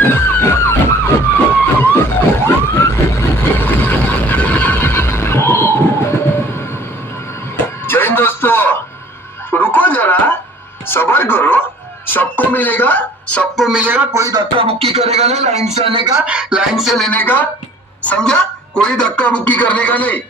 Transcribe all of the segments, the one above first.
जैन दोस्तों, रुको जरा, सबर करो। सबको मिलेगा। कोई धक्का मुक्की करेगा नहीं, लाइन से आने का, लाइन से लेने का, समझा? कोई धक्का मुक्की करने का नहीं।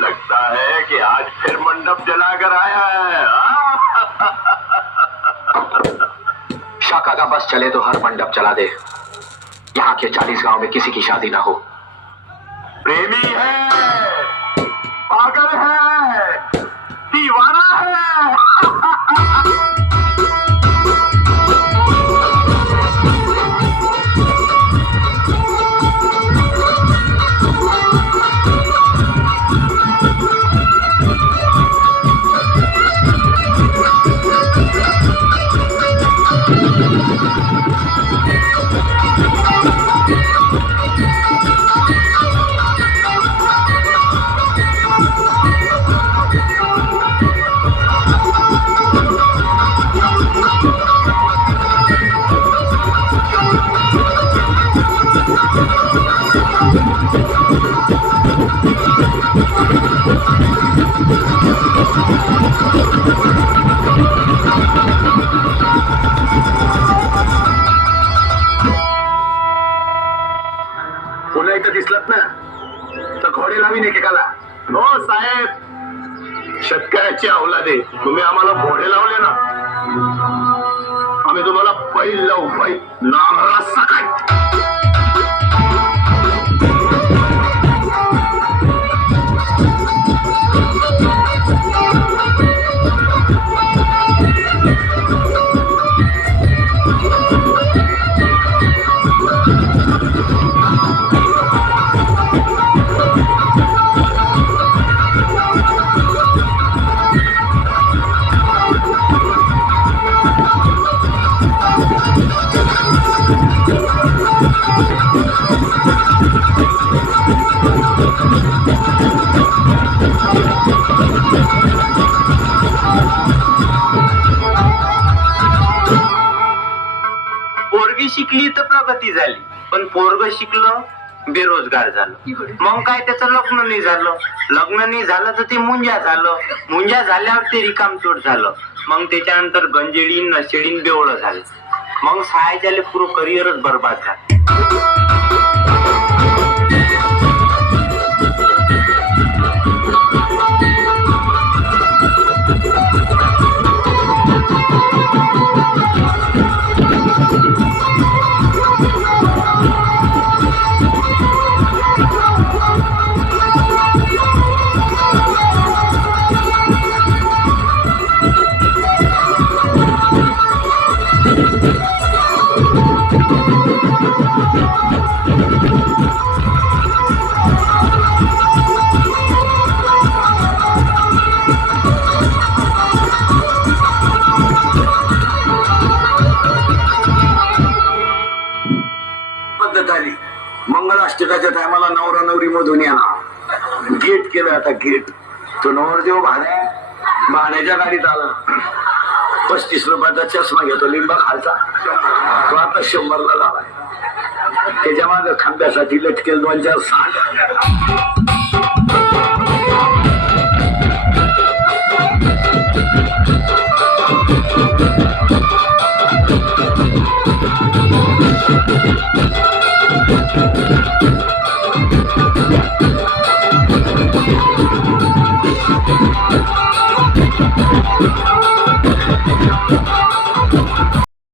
लगता है कि आज फिर मंडप जलाकर आया है। शाखा का बस चले तो हर मंडप जला दे। यहाँ के 40 गांव में किसी की शादी ना हो। प्रेमी है, पागल है, दीवाना है। पुन्हा इथं दिसलात ना तर घोडे लावीन एकेकाला. हो साहेब, शेतकऱ्याची औलादे, तुम्ही आम्हाला घोडे लावले ना, आम्ही तुम्हाला बैल लावू, बैल नांगरा सकाळ. पोरगी शिकली तर प्रगती झाली, पण पोरग शिकलं बेरोजगार झालं. मग काय त्याचं लग्न नाही झालं, लग्न नाही झालं तर ते मुंजा झालं, मुंजा झाल्यावर ते रिकामचोट झालं. मग त्याच्यानंतर गंजेडीन नशेडीन बेवळं झालं. मग सायच्याले पुरं करिअरच बरबाद झालं. पद्धत आली. मंगळाष्टकाच्या टायमाला नवरा नवरी मधून येणार. गेट केलं आता गेट. तो नवरदेव भाड्याच्या गाडीत आला. 35 रुपयाचा चष्मा घेतो लिंबा खालचा. तो आता 100ला झालाय. त्याच्या मागे खांब्यासाठी लटकेल 2-4 सांड.